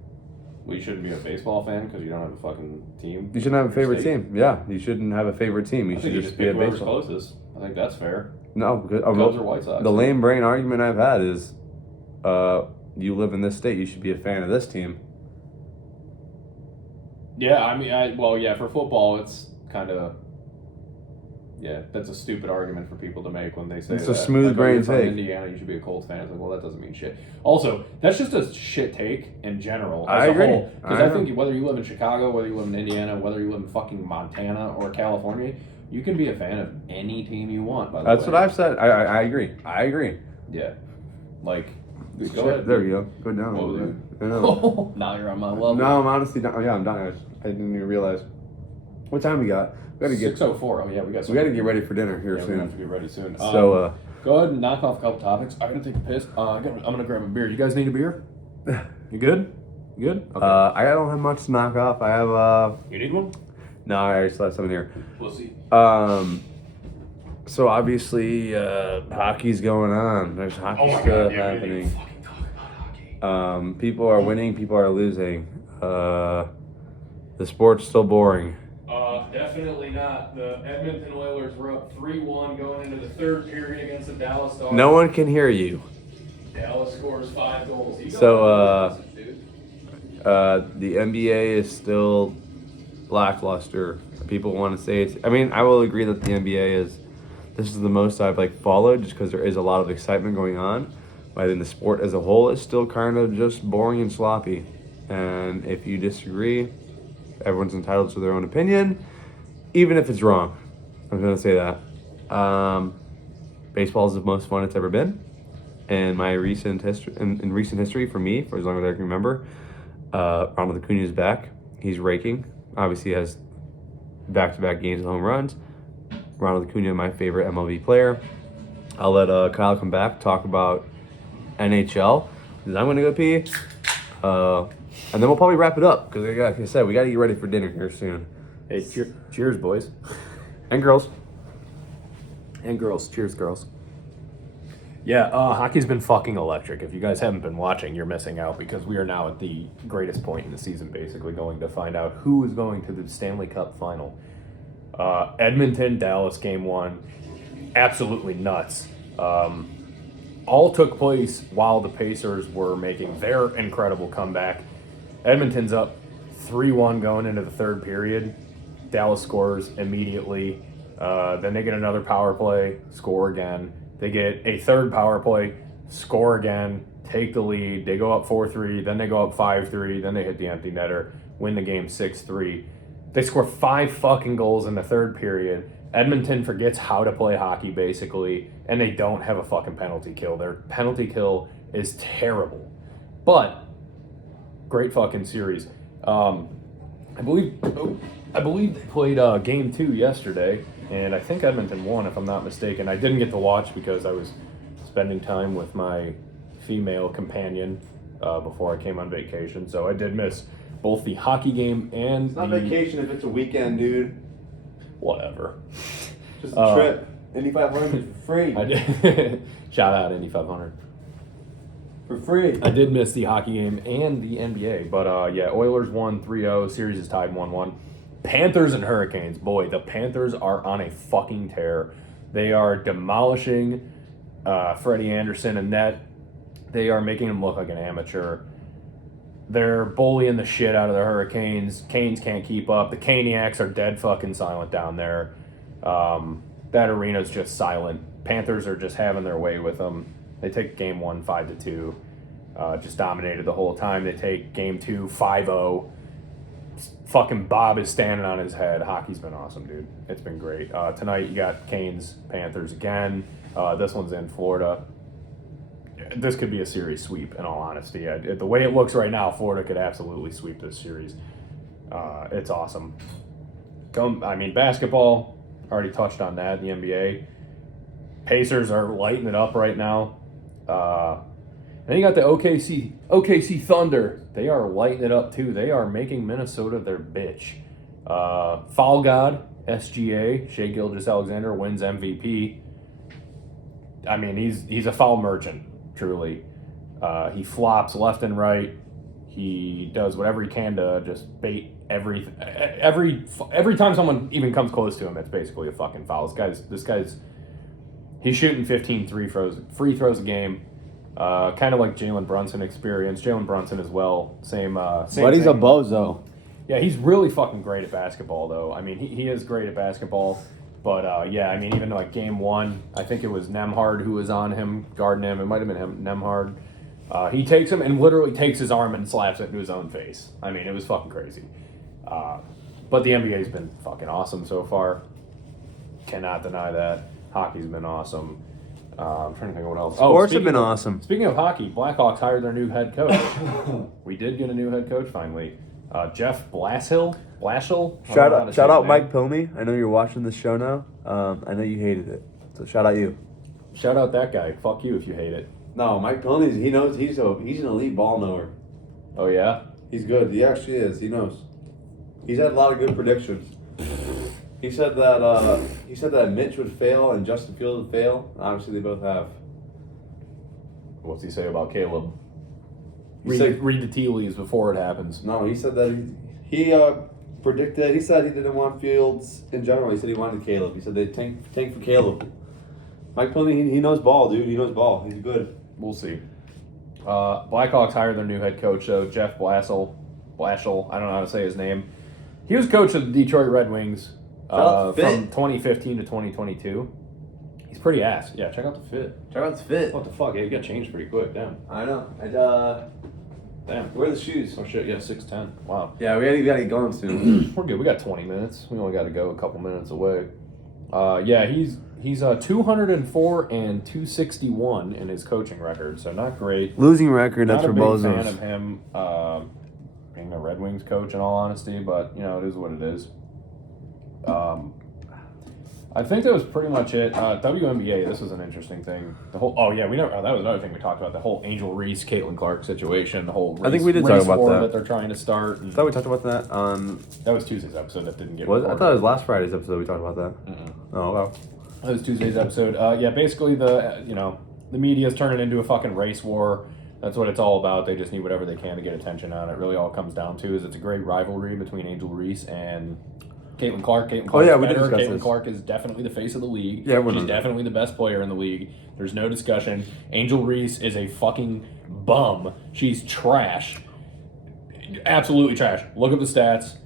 Well, you shouldn't be a baseball fan because you don't have a fucking team. You shouldn't have a favorite State. team. Yeah, you shouldn't have a favorite team. You I should think you just just be a pick whoever's baseball. closest. I think that's fair. No, because Cubs or White Sox. the lame brain argument I've had is, you live in this state, you should be a fan of this team. Yeah, I mean, for football, it's kind of. Yeah, that's a stupid argument for people to make when they say It's that. a smooth Like, oh, brain you're from take. Indiana, you should be a Colts fan. It's like, well, that doesn't mean shit. Also, that's just a shit take in general. I as agree. a whole. Because I I know. think whether you live in Chicago, whether you live in Indiana, whether you live in fucking Montana or California, you can be a fan of any team you want. By the way, That's what I've said. I agree. I agree. Yeah, like go Shit, ahead. there you go. Go down. Whoa, a little dude. bit. I know. Now you're on my level. No, I'm honestly done. Yeah, I'm done. I didn't even realize. What time we got? We gotta get 6:04. Oh yeah, we got. we gotta get ready for dinner here Yeah, we're gonna have soon. to get ready soon. So Go ahead and knock off a couple topics. I gotta take a piss. I'm gonna grab a beer. You guys need a beer? You good? You good? Okay. I don't have much to knock off. I have You need one? No, I already still have some in here. We'll see. So obviously, hockey's going on. There's hockey stuff happening. Fucking talk about hockey. People are winning. People are losing. The sport's still boring. Definitely not. The Edmonton Oilers were up 3-1 going into the third period against the Dallas Stars. No one can hear you. Dallas scores 5 goals. The NBA is still lackluster. People want to say it's. I mean, I will agree that the NBA is. This is the most I've followed, just because there is a lot of excitement going on. But I think the sport as a whole is still kind of just boring and sloppy. And if you disagree, everyone's entitled to their own opinion, even if it's wrong. I'm going to say that. Baseball is the most fun it's ever been. And my recent history, in recent history for me, for as long as I can remember, Ronald Acuna is back. He's raking. Obviously, he has back-to-back games of home runs. Ronald Acuna, my favorite MLB player. I'll let Kyle come back, talk about NHL, because I'm going to go pee. And then we'll probably wrap it up, because like I said, we got to get ready for dinner here soon. Hey, cheers, boys. And girls. And girls. Cheers, girls. Yeah, hockey's been fucking electric. If you guys haven't been watching, you're missing out, because we are now at the greatest point in the season, basically going to find out who is going to the Stanley Cup final. Edmonton, Dallas, game 1. Absolutely nuts. All took place while the Pacers were making their incredible comeback. Edmonton's up 3-1 going into the third period. Dallas scores immediately. Then they get another power play, score again. They get a third power play, score again, take the lead. They go up 4-3, then they go up 5-3, then they hit the empty netter, win the game 6-3. They score 5 fucking goals in the third period. Edmonton forgets how to play hockey, basically, and they don't have a fucking penalty kill. Their penalty kill is terrible. But, great fucking series. I believe they played game 2 yesterday, and I think Edmonton won, if I'm not mistaken. I didn't get to watch because I was spending time with my female companion before I came on vacation, so I did miss both the hockey game and It's not vacation if it's a weekend, dude. Whatever. Just a trip. Indy 500 is free. I did. Shout out Indy 500. For free. I did miss the hockey game and the NBA, but yeah, Oilers won 3-0. Series is tied 1-1. Panthers and Hurricanes. Boy, the Panthers are on a fucking tear. They are demolishing Freddie Anderson and net. They are making him look like an amateur. They're bullying the shit out of the Hurricanes. Canes can't keep up. The Caniacs are dead fucking silent down there. That arena's just silent. Panthers are just having their way with them. They take game 1 5-2. Just dominated the whole time. They take game 2 5-0. Fucking Bob is standing on his head. Hockey's been awesome, dude. It's been great. Tonight you got Canes, Panthers again. This one's in Florida. This could be a series sweep, in all honesty. The way it looks right now, Florida could absolutely sweep this series. It's awesome. Basketball, already touched on that, the NBA. Pacers are lighting it up right now. Then you got the OKC Thunder. They are lighting it up, too. They are making Minnesota their bitch. Foul God, SGA, Shai Gilgeous-Alexander, wins MVP. I mean, he's a foul merchant. Truly, he flops left and right. He does whatever he can to just bait every time someone even comes close to him. It's basically a fucking foul. This guy's he's shooting 15 free throws a game. Kind of like Jalen Brunson experience. Jalen Brunson as well. Same. But he's a bozo. Yeah, he's really fucking great at basketball, though. I mean, he is great at basketball. But, yeah, I mean, even like game 1, I think it was Nemhard who was on him, guarding him. It might have been him, Nemhard. He takes him and literally takes his arm and slaps it into his own face. I mean, it was fucking crazy. But the NBA's been fucking awesome so far. Cannot deny that. Hockey's been awesome. I'm trying to think of what else. Sports have been awesome. Speaking of hockey, Blackhawks hired their new head coach. We did get a new head coach finally. Jeff Blashill. Shout out Mike Pilney. I know you're watching this show now. I know you hated it, so shout out you. Shout out that guy. Fuck you if you hate it. No, Mike Pilney. He knows he's an elite ball knower. Oh yeah, he's good. He actually is. He knows. He's had a lot of good predictions. He said that Mitch would fail and Justin Fields would fail. Obviously, they both have. What's he say about Caleb? Read Read the tea leaves before it happens. No, he said that he predicted. He said he didn't want Fields in general. He said he wanted Caleb. He said they tank for Caleb. Mike Pellini, he knows ball, dude. He knows ball. He's good. We'll see. Blackhawks hired their new head coach, Jeff Blashill. I don't know how to say his name. He was coach of the Detroit Red Wings from 2015 to 2022. He's pretty ass. Yeah, check out the fit. Check out the fit. What the fuck? Yeah, you got changed pretty quick. Damn. I know. Damn. Where are the shoes? Oh shit. Yeah, 6'10". Wow. Yeah, we gotta get going soon. We're good. We got 20 minutes. We only got to go a couple minutes away. Yeah, he's 204 and 261 in his coaching record, so not great. Losing record. That's for bozos. Not a big fan of him being a Red Wings coach, in all honesty, but you know it is what it is. I think that was pretty much it. WNBA. This was an interesting thing. The whole. Oh yeah, that was another thing we talked about. The whole Angel Reese, Caitlin Clark situation. The whole. I think we did talk about that they're trying to start. I thought we talked about that on. That was Tuesday's episode. That didn't get. I thought it was last Friday's episode. We talked about that. Mm-mm. Oh wow. That was Tuesday's episode. Yeah, basically the media's turning into a fucking race war. That's what it's all about. They just need whatever they can to get attention on it. Really, all it comes down to is it's a great rivalry between Angel Reese and Caitlin Clark. Caitlin Clark is definitely the face of the league. Yeah, she's definitely the best player in the league. There's no discussion. Angel Reese is a fucking bum. She's trash. Absolutely trash. Look up the stats.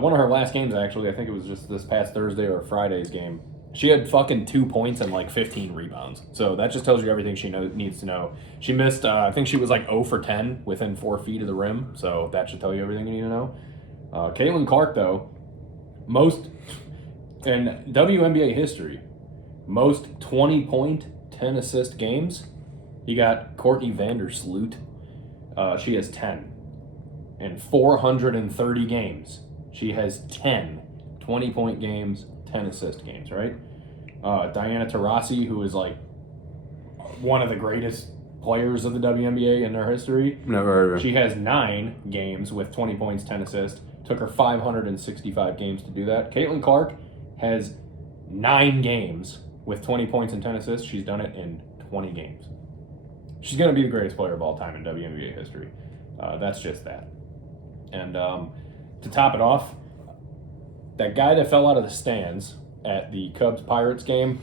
One of her last games, actually, I think it was just this past Thursday or Friday's game. She had fucking 2 points and like 15 rebounds. So that just tells you everything she needs to know. She missed, I think she was like 0 for 10 within 4 feet of the rim. So that should tell you everything you need to know. Caitlin Clark, though, most in WNBA history, most 20-point, 10-assist games, you got Courtney Vandersloot. She has 10. In 430 games, she has 10 20-point games, 10-assist games, right? Diana Taurasi, who is like one of the greatest players of the WNBA in their history. Never heard of her. She has 9 games with 20 points, 10 assists. Took her 565 games to do that. Caitlin Clark has 9 games with 20 points and 10 assists. She's done it in 20 games. She's going to be the greatest player of all time in WNBA history. That's just that. And to top it off, that guy that fell out of the stands at the Cubs-Pirates game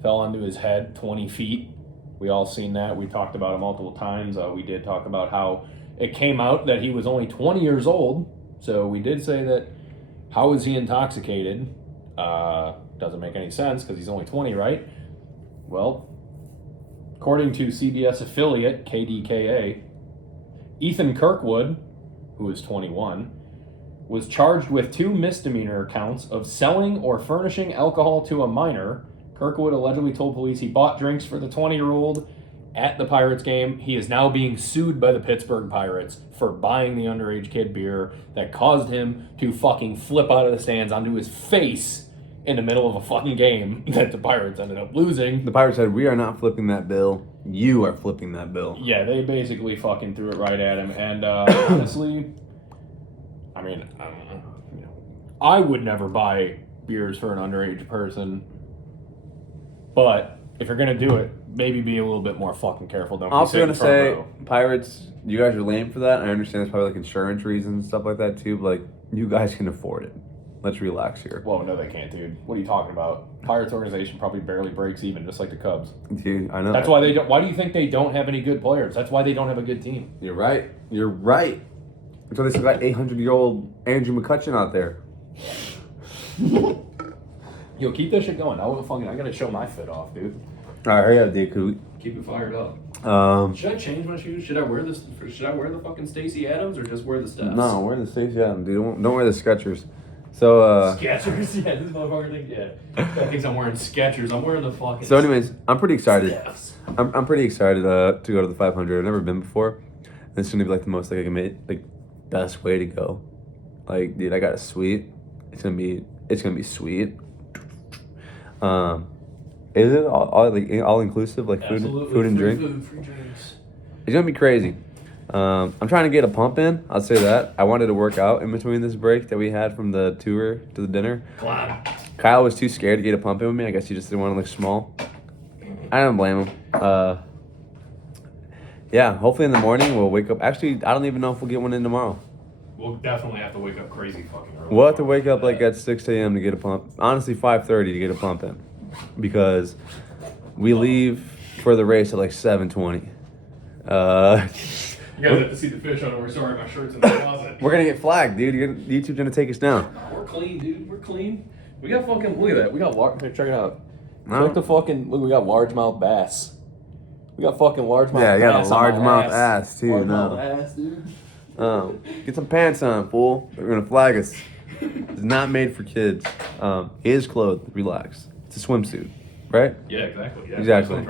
fell onto his head 20 feet. We all seen that. We talked about it multiple times. We did talk about how it came out that he was only 20 years old. So we did say that, how is he intoxicated? Doesn't make any sense because he's only 20, right? Well, according to CBS affiliate KDKA, Ethan Kirkwood, who is 21, was charged with 2 misdemeanor counts of selling or furnishing alcohol to a minor. Kirkwood allegedly told police he bought drinks for the 20-year-old at the Pirates game. He is now being sued by the Pittsburgh Pirates for buying the underage kid beer that caused him to fucking flip out of the stands onto his face in the middle of a fucking game that the Pirates ended up losing. The Pirates said, "We are not flipping that bill. You are flipping that bill." Yeah, they basically fucking threw it right at him. And honestly, I mean, I would never buy beers for an underage person. But if you're going to do it, maybe be a little bit more fucking careful. Don't I'm also going to say, Pirates, you guys are lame for that. I understand there's probably like insurance reasons and stuff like that too, but like, you guys can afford it. Let's relax here. Well, no, they can't, dude. What are you talking about? Pirates organization probably barely breaks even, just like the Cubs. Dude, I know. That's why they don't. Why do you think they don't have any good players? That's why they don't have a good team. You're right. You're right. That's why they still got 800-year-old Andrew McCutcheon out there. Yo, keep that shit going. I gotta show my fit off, dude. All right, hurry up, dude. Keep it fired up. Should I change my shoes? Should I wear this? Should I wear the fucking Stacey Adams or just wear the Steps? No, wear the Stacey Adams, dude. Don't wear the Skechers. So, Skechers? Yeah, this motherfucker thinks, guy thinks I'm wearing Skechers. I'm wearing the fucking... So anyways, I'm pretty excited. Steps. I'm pretty excited to go to the 500. I've never been before. This is gonna be like the most best way to go. Like, dude, I got a suite. It's gonna be sweet. Is it all inclusive, like food and drink? Free drinks. It's gonna be crazy. I'm trying to get a pump in. I'll say that. I wanted to work out in between this break that we had from the tour to the dinner. Come on. Kyle was too scared to get a pump in with me. I guess he just didn't want to look small. I don't blame him. Yeah, hopefully in the morning we'll wake up. Actually, I don't even know if we'll get one in tomorrow. We'll definitely have to wake up crazy fucking early. We'll have to wake up like at 6 a.m. to get a pump. Honestly, 5:30 to get a pump in. Because we leave for the race at like 7:20. You guys have to see the fish on. We're sorry, my shirt's in the closet. We're going to get flagged, dude. YouTube's going to take us down. We're clean, dude. We're clean. We got fucking, look at that. We got, check it out. No. Check the fucking, look, we got largemouth bass. We got fucking largemouth bass. Yeah, you got a on my largemouth ass, too. Largemouth ass, dude. Get some pants on, fool. They're going to flag us. It's not made for kids. He is clothed. Relax. It's a swimsuit, right? Yeah, exactly. Yeah, Exactly.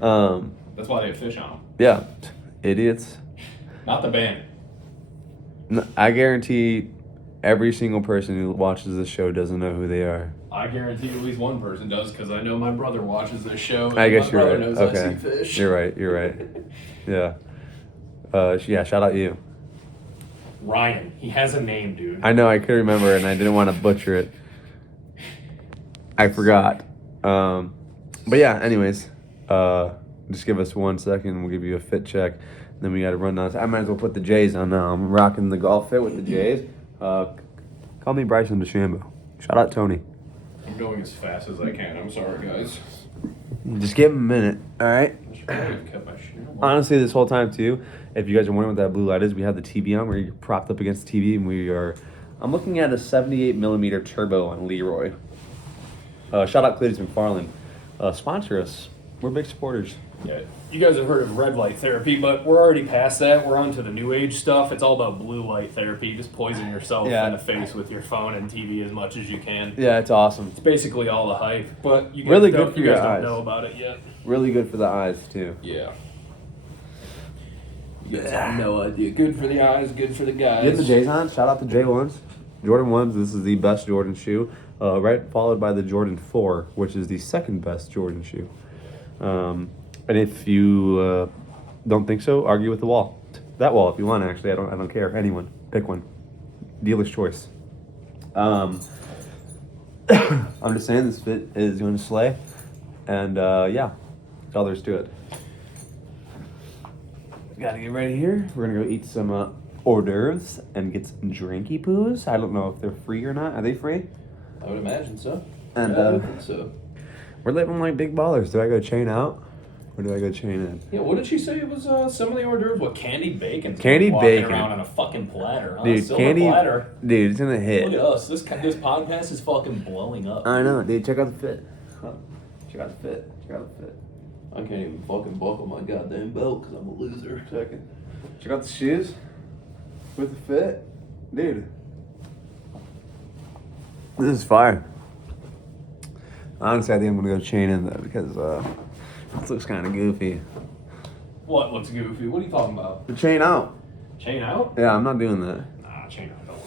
That's why they have fish on them. Yeah. Idiots. Not the band. I guarantee every single person who watches this show doesn't know who they are. I guarantee at least one person does because I know my brother watches this show. I guess my you're brother right. knows Okay. I see fish. You're right. Yeah. Yeah, shout out you. Ryan. He has a name, dude. I know, I couldn't remember and I didn't want to butcher it. I forgot. But yeah, anyways. Just give us 1 second. We'll give you a fit check. Then we got to run down. I might as well put the J's on now. I'm rocking the golf fit with the J's. Call me Bryson DeChambeau. Shout out Tony. I'm going as fast as I can. I'm sorry, guys. Just give him a minute, all right? I should probably have kept my shit on. Honestly, this whole time too, if you guys are wondering what that blue light is, we have the TV on where you're propped up against the TV, and I'm looking at a 78mm turbo on Leroy. Shout out Cletus McFarland. Sponsor us. We're big supporters. Yeah, you guys have heard of red light therapy, but we're already past that. We're on to the new age stuff. It's all about blue light therapy. Just poison yourself in the face with your phone and TV as much as you can. Yeah, it's awesome. It's basically all the hype, but you guys Really don't, good for you your guys eyes. don't know about it yet. Really good for the eyes too. Yeah. You guys have no idea. Good for the eyes, good for the guys. Get the J's on. Shout out the J1s. Jordan 1s. This is the best Jordan shoe. Right, followed by the Jordan 4, which is the second best Jordan shoe. And if you don't think so, argue with the wall. That wall, if you want. Actually, I don't care. Anyone, pick one. Dealer's choice. I'm just saying this fit is going to slay, and yeah, that's all there's to it. Gotta get ready here. We're gonna go eat some hors d'oeuvres and get some drinky poos. I don't know if they're free or not. Are they free? I would imagine so. And yeah, I think so. We're living like big ballers. Do I go chain out or do I go chain in? Yeah, what did she say? It was some of the hors d'oeuvres. What, candied bacon? Candied walking bacon. around on a fucking platter. Huh? Dude, Silver candy. platter. Dude, it's gonna hit. Look at us. This podcast is fucking blowing up. I know, dude. Check out the fit. Check out the fit. Check out the fit. I can't even fucking buckle my goddamn belt because I'm a loser. Second. Check out the shoes with the fit, dude. This is fire. Honestly, I think I'm gonna go chain in though because this looks kind of goofy. What looks goofy? What are you talking about? The chain out. Chain out? Yeah, I'm not doing that. Nah, chain out don't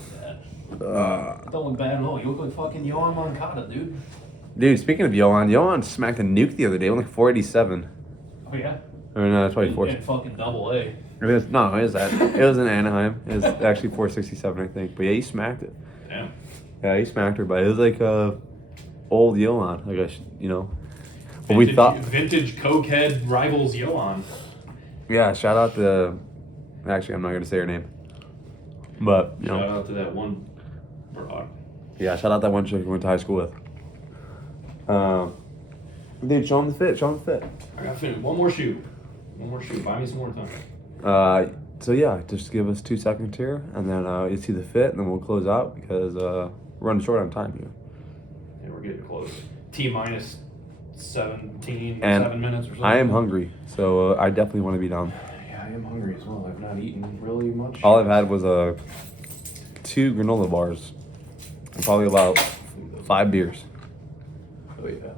look bad. Don't look bad at all. You look like fucking Yohan Moncada, dude. Dude, speaking of Yohan smacked a nuke the other day, only 487. Oh yeah. Or no, that's probably 4. In fucking double A. It was that. It was in Anaheim. It was actually 467, I think. But yeah, he smacked it. Damn. Yeah, he smacked her, but it was like old Yohan, I guess, you know. But Vintage, we thought. vintage cokehead rivals Yohan. Yeah, shout out to. Actually, I'm not gonna say her name. But you Shout know. out to that one broad. Yeah, shout out that one chick we went to high school with. Dude, show him the fit. Show him the fit. I got finished. One more shoe. Buy me some more time. So yeah, just give us 2 seconds here, and then you see the fit, and then we'll close out because we're running short on time here. Yeah, we're getting close. T minus 17, And 7 minutes or something. I am hungry, so I definitely want to be down. Yeah, I am hungry as well. I've not eaten really much. All I've had was 2 granola bars, and probably about 5 beers. Oh yeah.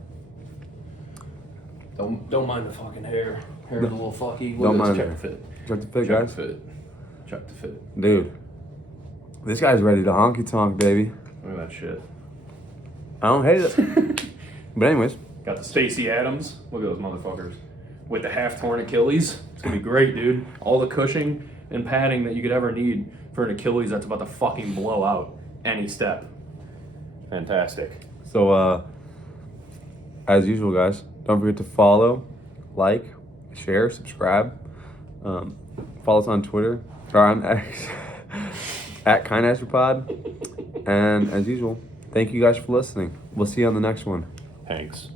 Don't mind the fucking hair. Hair's a little fucky. Don't mind check it. the fit. Check the fit, Check guys. the fit. Check the fit. Dude, this guy's ready to honky tonk, baby. Look at that shit. I don't hate it. But anyways, Got the Stacey Adams. Look at those motherfuckers. with the half-torn Achilles. It's going to be great, dude. All the cushioning and padding that you could ever need for an Achilles that's about to fucking blow out any step. Fantastic. So, as usual, guys, don't forget to follow, like, share, subscribe. Follow us on Twitter or on X at KindAstroPod. And as usual, thank you guys for listening. We'll see you on the next one. Thanks.